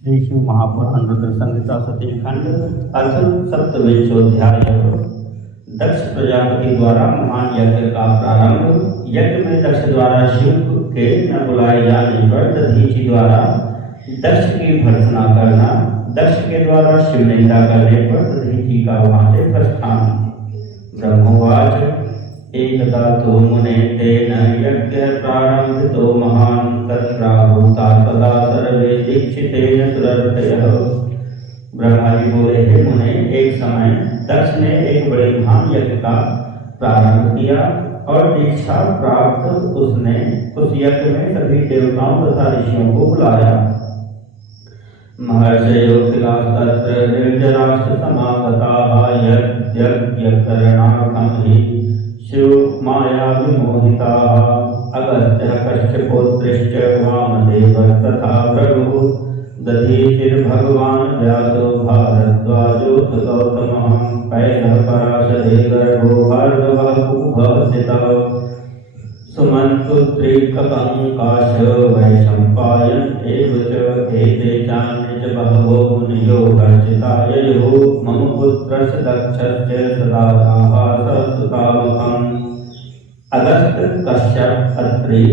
श्री शिव महापुराण रुद्र संहिता सती खंड अथ सप्तविंशोध्याय। दक्ष प्रजापति द्वारा महान यज्ञ का प्रारंभ। यज्ञ में दक्ष द्वारा शिव के न बुलाए जाने पर दधीचि द्वारा दक्ष की भर्त्सना करना। दक्ष के द्वारा शिव निंदा करने पर दधीचि का वहां से प्रस्थान। ब्रह्मवाच एकदा तो मुने तेन यज्ञ प्रारंभितो महान् तत्राहूता तदा सर्वे दीक्षितेन सुरर्तयः। ब्रह्मा जी बोले, हे मुने, एक समय दक्ष ने एक बड़े महान यज्ञ का प्रारंभ किया और दीक्षा प्राप्त उसने उस यज्ञ में सभी देवताओं तथा ऋषियों को बुलाया। महर्षयो किलास तत्र निर्जराश्च समागताः यज्ञकरणार्थं हि शिव माया विमोहिताः। अगस्त्यः कश्यपोत्रिश्च वामदेवस्तथा भृगुः दधीचिर्भगवान् व्यासो भारद्वाजोऽथ गौतमः पैलः पराशरे गर्भो भार्गवः कुम्भः स्थितः सुमन्त्रिकपङ्काश वैशम्पायन एव च एते चान्ये च बहवो मुनयो हर्षिता ययुः मम पुत्रस्य दक्षस्य सदा सुतामकम्। अगस्त कश्यप अत्रि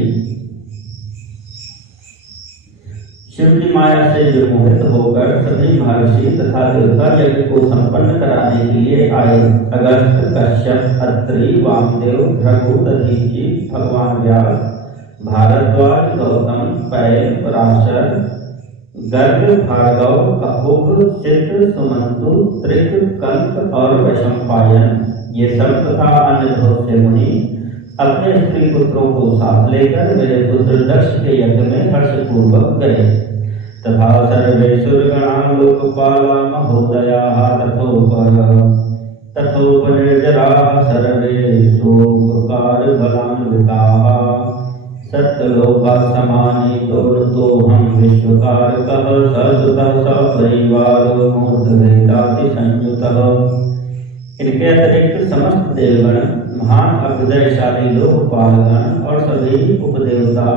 शिव की माया से विमोहित होकर सभी महर्षि तथा देवता यज्ञ को संपन्न कराने के लिए आए। अगस्त कश्यप अत्रि वामदेव भृगु दधीचि भगवान व्यास भारद्वाज गौतम पैल पराशर गर्ग भार्गव ककुभ चित्र सुमंतु त्रिक कंक और वैशंपायन ये सब तथा अन्य बहुत से मुनि अपने स्त्री पुत्रों को साथ लेकर मेरे पुत्र दक्ष के यज्ञ में हर्षपूर्वक गए। तथा सर्वे सुरगणा लोकपाला महोदयाः तथोपनिर्जराः सर्वे सोपकार बलान्विताः सत्यलोका समानीतोऽहं विश्वकारकः ससुतः सपरिवारो मूर्धवेदाति संयुतः। इनके अतिरिक्त समस्त देवगण, महान अभ्युदयशाली लोकपालगण और सभी उपदेवता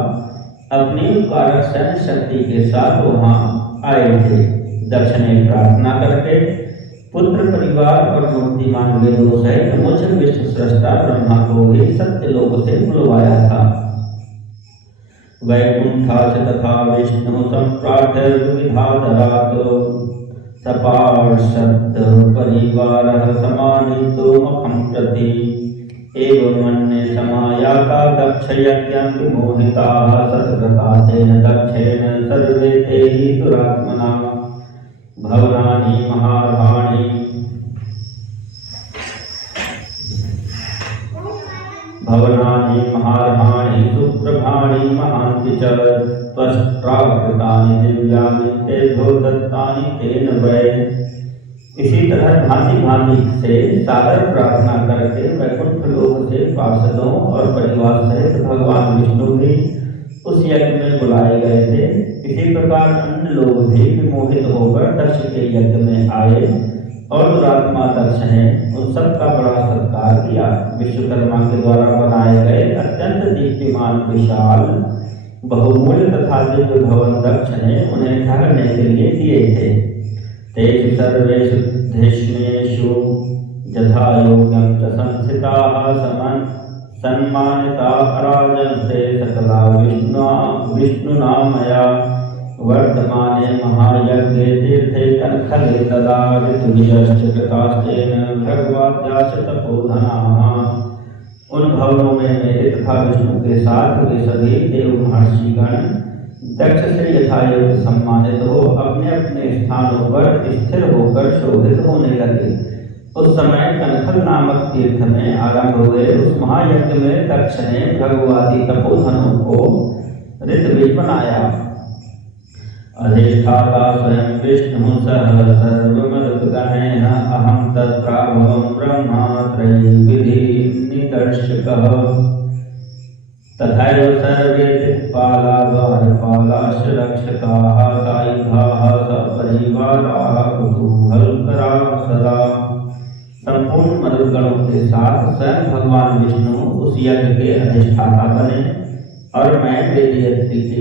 अपनी कारक सैन्य शक्ति के साथ वहां आए थे। दक्ष ने प्रार्थना करके पुत्र परिवार और मूर्तिमान वेदों सहित मुझ विश्व सृष्टा ब्रह्मा को भी सत्यलोक से बुलवाया था। वैकुंठाच तथा विष्णु संप्रार्थ्य विविधाधरात् सपार्षद परिवारः समानीतो मखं प्रति एवं मन्ये समायाता दक्ष यज्ञं विमोहिताः सतव्रता तेन दक्षेण सर्वे ते हि दुरात्मना भवनानि महार्हाणि सुप्रभाणि महान्ति च त्वष्ट्राकृतानि दिव्यानि तेभ्यो दत्तानि तेन वै। इसी तरह भांति भांति से सादर प्रार्थना करके वैकुंठ लोक से पार्षदों और परिवार सहित भगवान विष्णु भी उस यज्ञ में बुलाए गए थे। इसी प्रकार अन्य लोग भी विमोहित होकर दक्ष के यज्ञ में आए और दुरात्मा दक्ष ने उन सबका बड़ा सत्कार किया। विश्वकर्मा के द्वारा बनाए गए अत्यंत दीप्तिमान विशाल बहुमूल्य तथा दिव्य भवन दक्ष ने उन्हें ठहरने के लिए दिए थे। तेषु सर्वेषु धिष्णेषु यथा योग्यं च संस्थिताः सन्मानिताः राजन्ते सकला विष्णुना मया वर्तमाने महायज्ञे तीर्थे कनखले तदा ऋतुविशश्च कृतास्तेन भगवाद्याश्च तपोधनाः। उन भवनों में मेरे तथा विष्णु के साथ वे सभी देव महर्षिगण दक्ष से यथायोग्य सम्मानित हो अपने अपने स्थानों पर स्थिर होकर शोभित होने लगे। उस समय कनखल नामक तीर्थ में आरंभ हुए उस महायज्ञ में दक्ष ने भगवादी तपोधनों को ऋतविज बनाया। अधिष्ठाता स्वयं विष्णु सह सर्वमरुद्गणेन अहं तत्राभवं ब्रह्मा त्रयीविधि निदर्शकः तथैव सर्वे दिक्पाला द्वारपालाश्च रक्षकाः सायुधाः सपरिवाराः कुतूहलकराः सदा। संपूर्ण मरुद्गणों के साथ स्वयं भगवान विष्णु उस यज्ञ के अधिष्ठाता बने और मैं वेदीय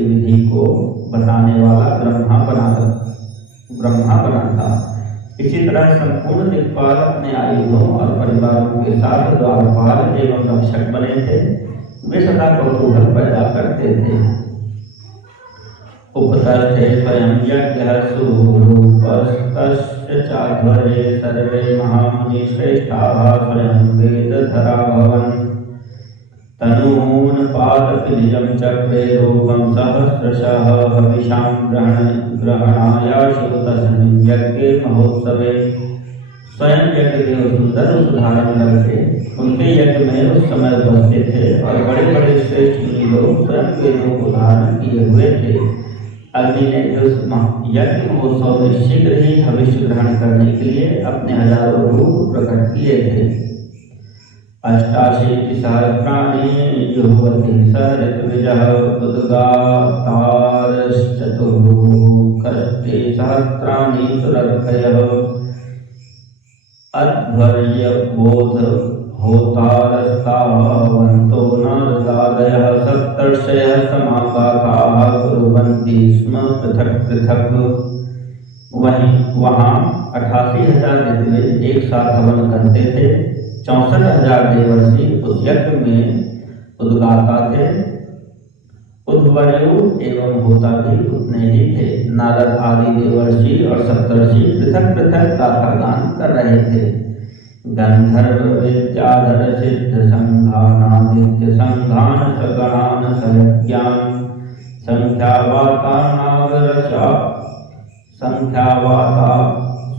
विधि को बताने वाला ब्रह्मा बना ब्रह्मा बना था। इसी तरह संपूर्ण दिक्पाल अपने आयुधों और परिवारों के साथ द्वारपाल एवं रक्षक बने थे। वे सदा कौतूहल पैदा करते थे। उपतस्थे स्वयं यज्ञः सुरूपस्तस्य चाध्वरे सर्वे महामुनि श्रेष्ठाः स्वयं वेदधरा भवन्। तनून् पादपि निजं चक्रे रूपं सहस्रशः हविषां ग्रहणायाशु तस्मिन् यज्ञे महोत्सवे। स्वयं यज्ञदेव सुंदर रूप धारण करके उनके यज्ञ में उस समय उपस्थित थे और बड़े बड़े श्रेष्ठ मुनि लोग स्वयं वेदों को धारण किए हुए थे। अग्नि ने उस यज्ञ महोत्सव में शीघ्र ही भविष्य ग्रहण करने के लिए अपने हजारों रूप प्रकट किए थे। अष्टाशीतिसहस्राणि जुह्वति सऋत्विजः उद्गातारश्चतुःषष्टिसहस्राणि सुरर्थयः। अध्वर्यबोध होतारस्तावन्तो नारदादयः सप्तर्षयः समागाताः कुर्वन्ति स्म पृथक् पृथक्। वहाँ 88,000 ऋत्विज एक साथ हवन करते थे। 64,000 देवर्षि उस यज्ञ में उद्गाता थे। उद्वर्यु एवं होता भी उतने ही थे। नारद आदि देवर्षि और सप्तर्षि पृथक पृथक गाथा गान कर रहे थे। गंधर्व विद्याधर सिद्ध संघानादित्य संघान सगणान सहज्ञान संख्यावाता नागरचा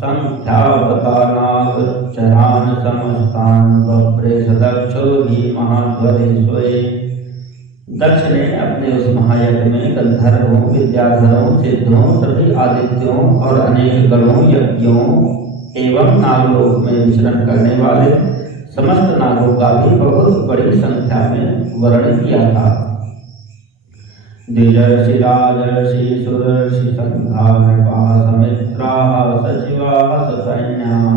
संख्यावता नागचरान समस्तान बप्रेश दक्षो ही महाध्वरे स्वये। दक्ष ने अपने उस महायज्ञ में गंधर्वों, विद्याधरों, सिद्धों, सभी आदित्यों और अनेक गणों, यज्ञों एवं नागलोक में विचरण करने वाले समस्त नागों का भी बहुत बड़ी संख्या में वर्णन किया था। द्विजर्षि, राजर्षि, सुरर्षि, संघा, नृपा, समित्राः, सचिवाः, ससैन्याः,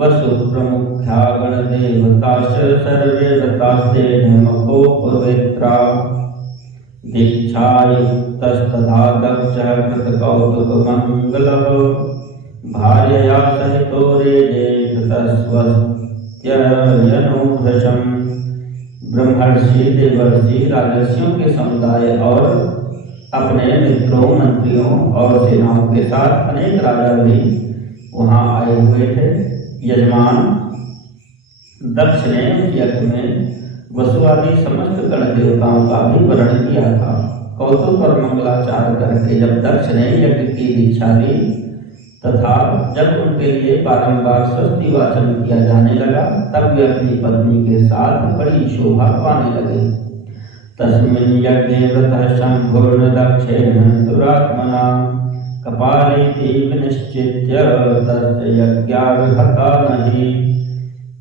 वसुप्रमुख्या गणदेवताश्च सर्वे व्रतास्ते नमकोपवित्रा। दीक्षायुक्तस्तथा दक्षः कृतकौतुकमङ्गलः भार्यया सहितो रेजे कृतस्वस्त्ययनोभृशम्। ब्रह्मर्षि, देवर्षि, राजर्षियों के समुदाय और अपने मित्रों, मंत्रियों और सेनाओं के साथ अनेक राजा भी वहाँ आए हुए थे। यजमान दक्ष ने उस यज्ञ में वसु आदि समस्त गण देवताओं का भी वर्णन किया था। कौतुक और मंगलाचार करके जब दक्ष ने यज्ञ की दीक्षा दी तथा जब उनके लिए बारंबार स्वस्ति वाचन किया जाने लगा तब वे अपनी पत्नी के साथ बड़ी शोभा पाने लगे। तस्मिन् यज्ञे व्रतः शम्भुर्न दक्षेण दुरात्मना कपालीति विनिश्चित्य तस्य यज्ञार्हता नहि।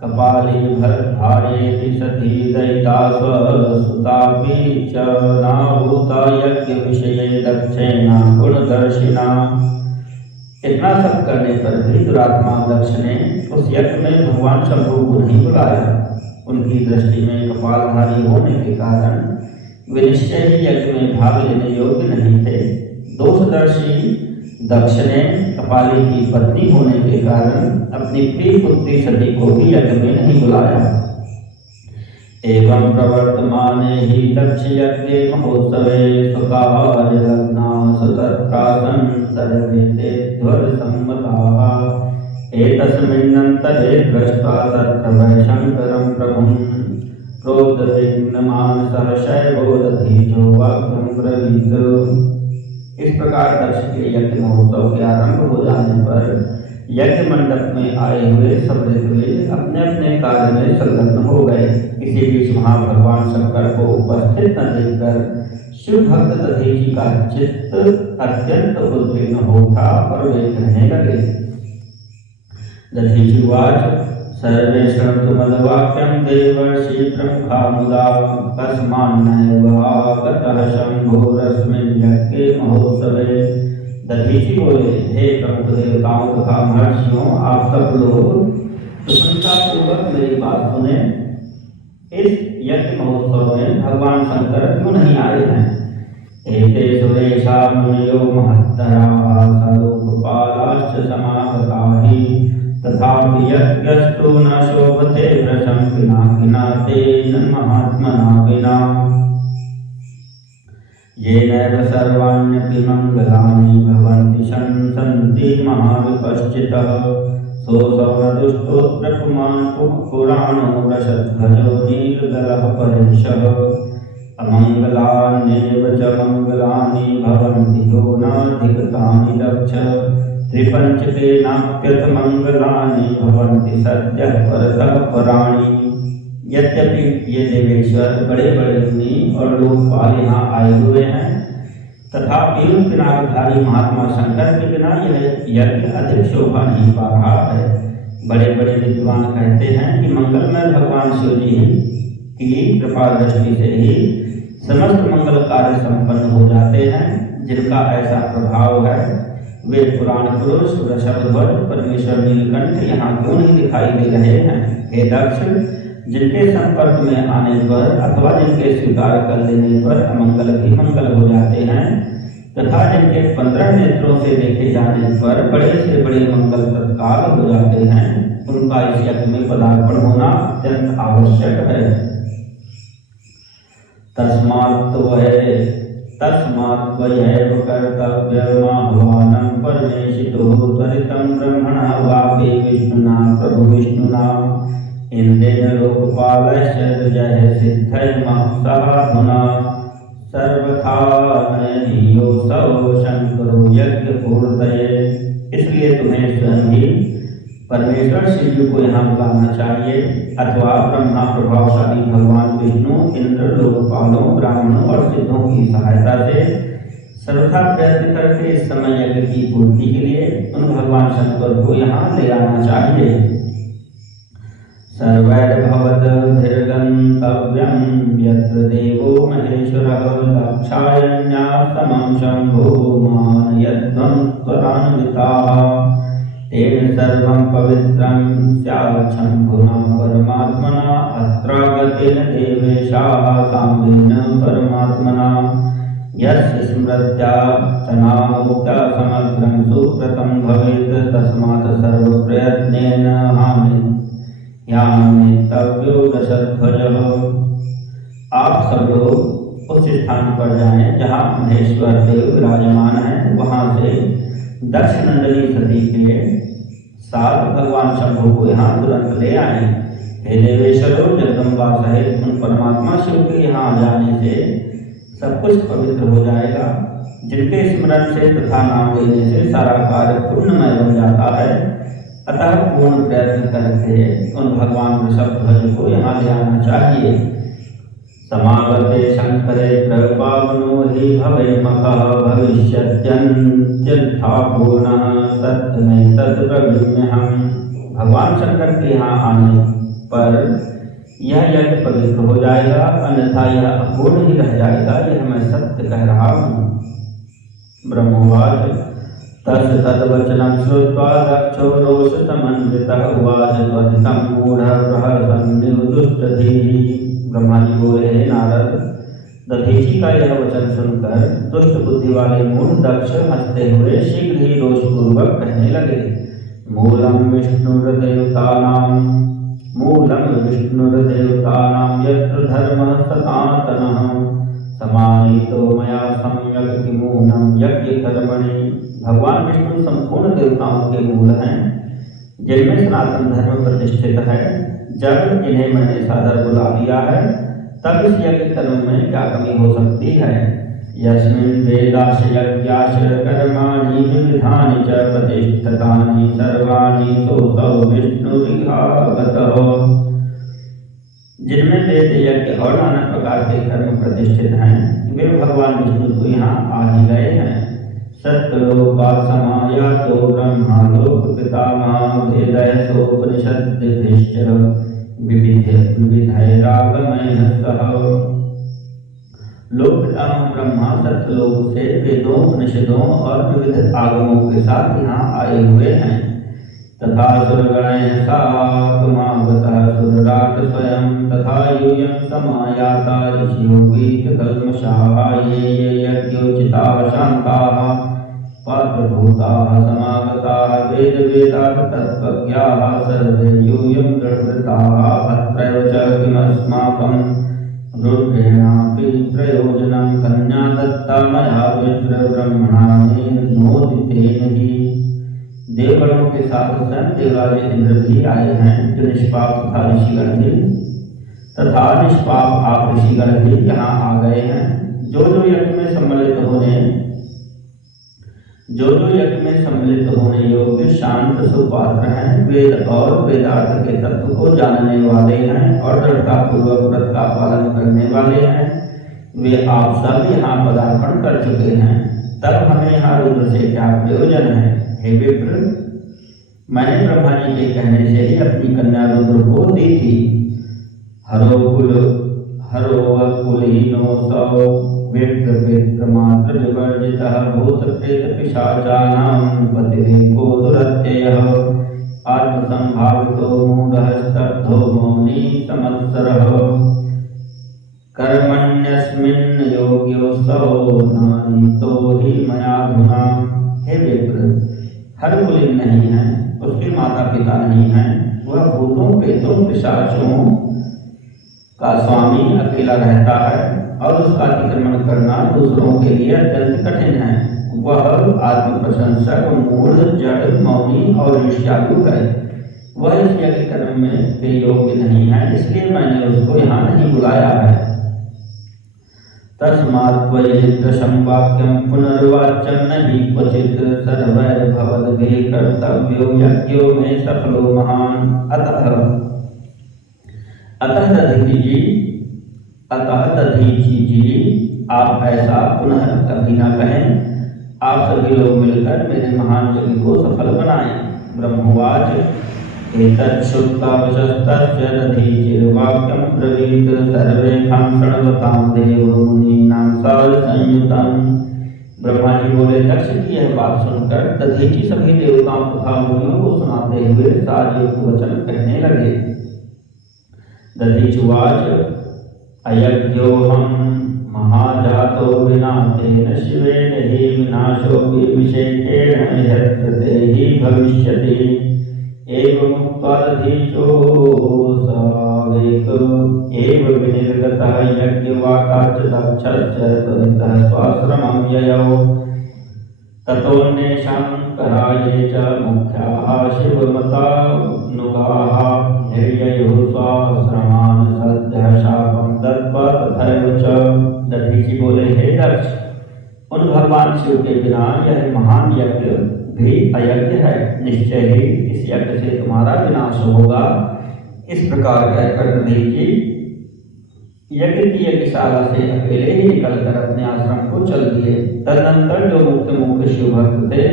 कपाली भरद्वारेति सती दयिता स्वसुतापि च नाभूता यज्ञविषये दक्षेण गुणदर्शिना। इतना सब करने पर भी दुरात्मा दक्ष ने उस यज्ञ में भगवान शंभु को नहीं बुलाया। उनकी दृष्टि में कपालधारी होने के कारण वे निश्चय ही यज्ञ में भाग लेने योग्य नहीं थे। दोषदर्शी दक्ष ने कपाली की पत्नी होने के कारण अपनी प्रिय पुत्री सती को भी यज्ञ में नहीं बुलाया। एवं प्रवर्तमाने ही दक्ष यज्ञे महोत्सवे स्वकार्यलग्नाः तत्रासन् सर्वे ध्वरसम्मताः। एतस्मिन्नन्तरे दृष्ट्वा तत्र वै शङ्करं प्रभुं क्रोधविघ्नमानसः शैवो दधीचो वाक्यं ब्रवीत्। इस प्रकार दक्ष के यज्ञ महोत्सव के आरंभ हो जाने पर यज्ञ मंडप में आए हुए सब ऋत्विज अपने अपने कार्य में संलग्न हो गए। इसी बीच वहाँ भगवान शंकर को उपस्थित न देखकर शिव भक्त दधीचि का चित्त अत्यंत उद्विग्न हो उठा और वे कहने लगे। दधीचुवाच सर्वे शृण्वन्तु मद्वाक्यं देवर्षि प्रमुखा मुदा कस्मान्नैव आगतः शम्भुरस्मिन् यज्ञे महोत्सवे। दधीचि बोले, हे प्रमुख देवताओं तथा महर्षियों, आप सब लोग प्रशंसापूर्वक मेरी बात सुने। इस यज्ञ महोत्सव में भगवान शंकर क्यों नहीं आए हैं? एते सुरेशा मुनयो महत्तराः सलोकपालाश्च समागता हि तथापि यज्ञस्तु न शोभते वृषं विना तेन महात्मना विना। येनैव सर्वाण्यपि मङ्गलानि भवन्ति शंसन्ति महाविपश्चितः सोऽसौ न दुष्टोऽत्र पुमान् पुराणो वृषध्वजो नीलदलः परेशः। अमङ्गलान्येव च मङ्गलानि भवन्ति यो नाधिगतानि दक्ष त्रिपञ्चकेनाप्यथमङ्गलानि भवन्ति सद्यः परतः पराणि। यद्यपि ये देवेश्वर बड़े बड़े मुनि और लोकपाल यहाँ आए हुए हैं, तथापि पिनाकधारी महात्मा शंकर के बिना यह यज्ञ अधिक शोभा नहीं पा रहा है। बड़े बड़े विद्वान कहते हैं कि मंगलमय भगवान शिव जी की कृपा दृष्टि से ही समस्त मंगल कार्य संपन्न हो जाते हैं। जिनका ऐसा प्रभाव है वे पुराण पुरुष वृषभध्वज परमेश्वर नीलकंठ यहाँ क्यों नहीं दिखाई दे रहे हैं? हे दक्ष, जिनके संपर्क में आने पर अथवा जिनके स्वीकार कर लेने पर अमंगल भी मंगल हो जाते हैं तथा जिनके 15 नेत्रों से देखे जाने पर बड़े से बड़े मंगल तत्काल हो जाते हैं, उनका इस यज्ञ में पदार्पण होना अत्यंत आवश्यक है। तस्मात्त्वयैव कर्तव्यमाह्वानं परमेशितुः त्वरितं ब्रह्मणा वापि विष्णुना प्रभु विष्णुना इंद्रेण लोकपालश्च जय सिद्धैर्महसाधुना सर्वथा नयनीयोऽसौ शंकरो यज्ञपूर्तये। इसलिए तुम्हें स्वयं ही परमेश्वर शिव जी को यहाँ बुलाना चाहिए अथवा ब्रह्मा प्रभावशाली भगवान विष्णु इंद्र लोकपालों ब्राह्मणों और सिद्धों की सहायता से सर्वथा प्रयत्न करके इस समय यज्ञ की पूर्ति के लिए उन भगवान शंकर को यहाँ ले आना चाहिए। सर्वैर्भवद्भिर्गन्तव्यं यत्र देवो महेश्वरः दक्षायण्यास्तमं शम्भो मानयध्वं त्वरान्विताः तेन सर्वं पवित्रं स्यात् शम्भुना परमात्मना अत्रागतेन देवेशाः साम्बेन परमात्मना यस्य स्मृत्यार्चनामुक्ता समग्रं सुकृतं भवेत् तस्मात् सर्वप्रयत्नेन यामितव्यो वृषध्वजः। आप सब लोग उस स्थान पर जाएं जहाँ महेश्वर देव विराजमान हैं, वहाँ से दक्ष नंदनी सती के साथ भगवान शंभु को यहाँ तुरंत ले आए। हे देवेश्वरों, जगदम्बा सहित उन परमात्मा शिव के यहाँ जाने से सब कुछ पवित्र हो जाएगा। जिनके स्मरण से तथा नाम लेने से सारा कार्य पूर्णमय बन जाता है। अतः पूर्ण प्रयत्न करके उन भगवान वृषभध्वज को यहाँ ले आना चाहिए। समागते शंकरे प्रपावनो हि भवेमखः भविष्यत्यन्त्यथा पूर्णः सत्यमेतद्ब्रवीम्यहम्। भगवान शंकर के यहाँ आने पर यह यज्ञ पवित्र हो जाएगा, अन्यथा यह अपूर्ण ही रह जाएगा, यह मैं सत्य कह रहा हूँ। ब्रह्मोवाच तस्य तद्वचनं श्रुत्वा दक्षो रोषसमन्वितः उवाच त्वरितं मूढः प्रहसन्निर्दुष्टधीः। ब्रह्मा जी बोले, हे नारद, दधीची का यह वचन सुनकर दुष्ट बुद्धि वाले मूढ़ दक्ष हंसते हुए शीघ्र ही रोषपूर्वक कहने लगे, मूलम विष्णुर्देवतानां यत्र धर्मः सनातनः समानीतो मया सम्यक् किमूनं यज्ञकर्मणि। भगवान विष्णु संपूर्ण देवताओं के मूल हैं, जिनमें सनातन धर्म प्रतिष्ठित है। जब इन्हें मैंने सादर बुला लिया है, तब इस यज्ञ कर्म में क्या कमी हो सकती है। यस्मिन् वेदाश यज्ञाश कर्माणि विविधानि च प्रतिष्ठितानि सर्वाणि सोऽसौ विष्णुरिहागतः। जिनमें वेद यज्ञ और नाना प्रकार के कर्म प्रतिष्ठित हैं, वे भगवान विष्णु को यहाँ आ ही गए हैं। सत्यलोकात् समायातो ब्रह्मालोक पितामहः वेदैस्तोपनिषद्भिश्च विविधैरागमैः सह। लोक पितामह ब्रह्मा सत्यलोक से वेदों उपनिषदों और विविध आगमों के साथ यहाँ आए हुए हैं। तथा सुरगणैः साकमागतः सुरराट स्वयं तथा यूयं समायाता ऋषियो वीतकल्मषाः ये यज्ञोचिताः शान्ताः पात्रभूताः समागताः वेदार्थ तत्त्वज्ञाः सर्वे यूयं दृढव्रताः अत्रैव च किमस्माकं रुद्रेणापि प्रयोजनं कन्या दत्ता मया विप्रब्रह्मणा नोदितेन ही। देवगणों के साथ स्वयं देवराज इंद्र भी आए हैं, जो निष्पाप तथा ऋषिगण भी तथा निष्पाप आप ऋषिगण भी यहाँ आ गए हैं। जो जो यज्ञ में सम्मिलित होने योग्य शांत सुपात्र हैं, वेद और वेदार्थ के तत्व को जानने वाले हैं और दृढ़ता पूर्वक व्रत का पालन करने वाले हैं, वे आप सब यहाँ पदार्पण कर चुके हैं। तब हमें यहाँ रुद्र से क्या प्रयोजन है? हे विप्र, मैंने ब्रह्मा जी के कहने से ही अपनी कन्या रुद्र को दी थी। हरो कुलीनो सौ विप्र मात्र विवर्जितः भूत प्रेत पिशाचानां पतिरेको दुरत्ययः आत्मसंभावितो मूढ़ः स्तब्धो मौनी संवत्सरः कर्मण्यस्मिन् योग्योऽसौ नानीतो हि मयाधुना। हे विप्र, हर कुलीन नहीं है, उसके माता पिता नहीं है, वह भूतों प्रेतों पिशाचों का स्वामी अकेला रहता है और उसका अतिक्रमण करना दूसरों के लिए अत्यंत कठिन है। वह आत्मप्रशंसक, मूढ़, जड़, मौनी और ईर्ष्यालु है। वह इस यज्ञ कर्म में के योग्य नहीं है, इसलिए मैंने उसको यहाँ नहीं बुलाया है। तस्मात्त्वयिदृशं वाक्यं पुनर्वाच्यं न हि क्वचित् सर्वैर्भवद्भिः कर्तव्यो यज्ञो मे सफलो महान्। अतः दधीचि जी, आप ऐसा पुनः कभी न कहें। आप सभी लोग मिलकर मेरे महान यज्ञ को सफल बनाएं। ब्रह्मवाच एतच्छ्रुत्वावशस्तस्य दधीचिर्वाक्यं ब्रवीत् सर्वेषां शृण्वतां देवमुनीनां सारसंयुतम्। ब्रह्मा जी बोले, दक्ष की यह बात सुनकर दधीचि सभी देवताओं तथा मुनियों को सुनाते हुए सारयुक्त वचन कहने लगे। दधीचुवाच अयज्ञोऽहं महाजातो विना तेन शिवेन हि विनाशोऽपि विशेषेण यत्र हि भविष्यति। एवमुक्त्वा दधीचो सावेक एव विनिर्गतः यज्ञवाकाच दक्षश्च त्वरितः स्वाश्रमं ययौ। ततोऽन्येषां कराये च मुख्याः शिवमतानुगाः निर्ययुः स्वाश्रमान् सद्यः शापं दत्त्वा तथैव च। दधीचि बोले, हे दक्ष, उन भगवान शिव के बिना यह महान यज्ञ भी अयज्ञ है। निश्चय ही इस यज्ञ से तुम्हारा विनाश होगा। इस प्रकार कहकर दधीचि यज्ञ की यज्ञशाला से अकेले ही निकलकर अपने आश्रम को चल दिए। तदनंतर जो मुख्य शिव भक्त थे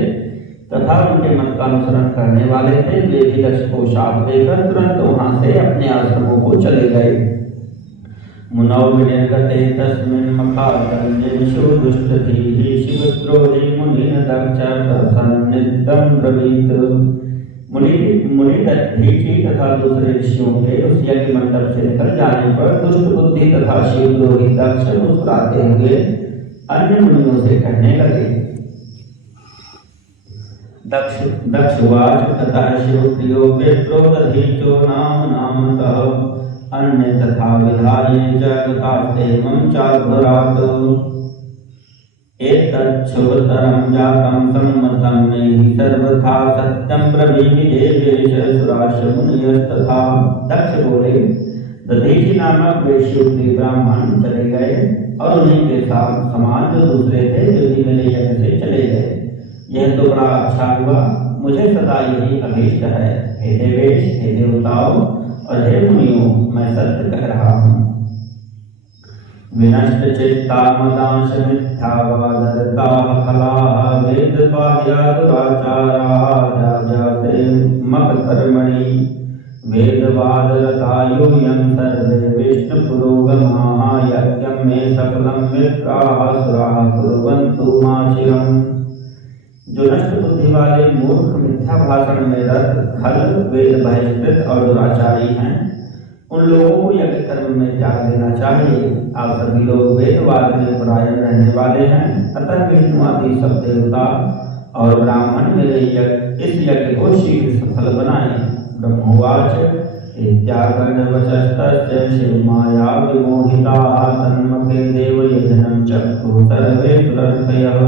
तथा उनके मत का अनुसरण करने वाले थे, वे भी दक्ष को शाप देकर तुरंत वहां से अपने आश्रमों को चले गए। मुनौ विनिर्गते तस्मिन् मखाकर्ण्येषु दुष्टधीः शिवद्रोही मुनिन् दक्ष प्रसन्नितं ब्रवीत्। मुनि दधीचि तथा दूसरे ऋषियों के उस यज्ञ मंडप से निकल जाने पर दुष्ट बुद्धि तथा शिवद्रोही दक्ष मुस्कुराते हुए अन्य मुनियों से कहने लगे। दक्षवाच ततः शिवप्रियो विप्रो दधीचो नामतः अन्य तथा विधाये च गतास्तेमं चाघोरात्। एतच्छुभतरं जातं सम्मतं मे हि सर्वथा सत्यं ब्रवीमि देवेश सुराश मुनयस्तथा। दक्ष बोले, दधीचि नामक वे शिवप्रिय ब्राह्मण चले गए और उन्हीं के साथ समान जो दूसरे थे वे भी मेरे यज्ञ से चले गए। यह तो बड़ा अच्छा हुआ, मुझे सदा यही अभीष्ट है। हे देवेश, हे देवताओं और हे मुनियों, मैं सत्य कह रहा हूँ। विनष्ट चित्ता मदांश मिथ्यावादरताः फलाः वेदबाह्या दुराचाराः जाते मककर्मणि वेदवादरता यूयं सर्वे विष्णुपुरोगमाः यज्ञं मे सफलं विप्राः सुराः कुर्वन्तु माचिरम्। जो नष्ट बुद्धि वाले मूर्ख मिथ्या तथा भाषण में रत, खल, वेद बहिष्कृत और दुराचारी हैं, उन लोगों को यज्ञ कर्म में त्याग देना चाहिए। आप सभी लोग वेदवाद में परायण रहने वाले हैं, अतः विष्णु आदि सब देवता और ब्राह्मण मेरे इस यज्ञ को शीघ्र सफल बनाए। ब्रह्मोवाच इत्याकर्णवचस्तस्य शिवमाया विमोहिताः तन्मखे देवयजनं चक्षुः सर्वे सुरर्थयः।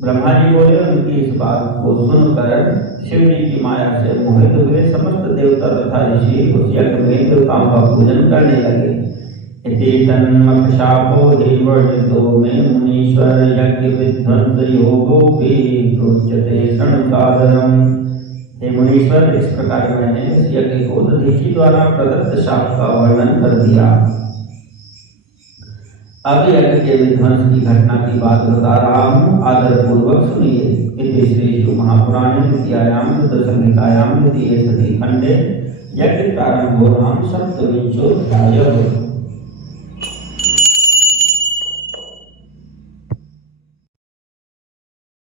ब्रह्मा जी बोले, उनकी इस बात को सुनकर शिव जी की माया से मोहित हुए समस्त देवता तथा ऋषि उस यज्ञ में देवताओं का पूजन करने लगे। इति तन्मक्षापो हि वर्णितो मे मुनीश्वर यज्ञ विध्वंस योगोपि प्रोच्यते शृणुसादरम्। हे मुनीश्वर, इस प्रकार मैंने इस यज्ञ को दधीचि द्वारा प्रदत्त शाप का वर्णन कर दिया। अब यज्ञ के विध्वंस की घटना की बात बता रहा हूँ, आदर पूर्वक सुनिए। इति श्री शिव महापुराणे द्वितीयायाम रुद्र संहितायाम द्वितीये सती खंडे यज्ञ प्रारंभो नाम सप्तविंशोऽध्यायः।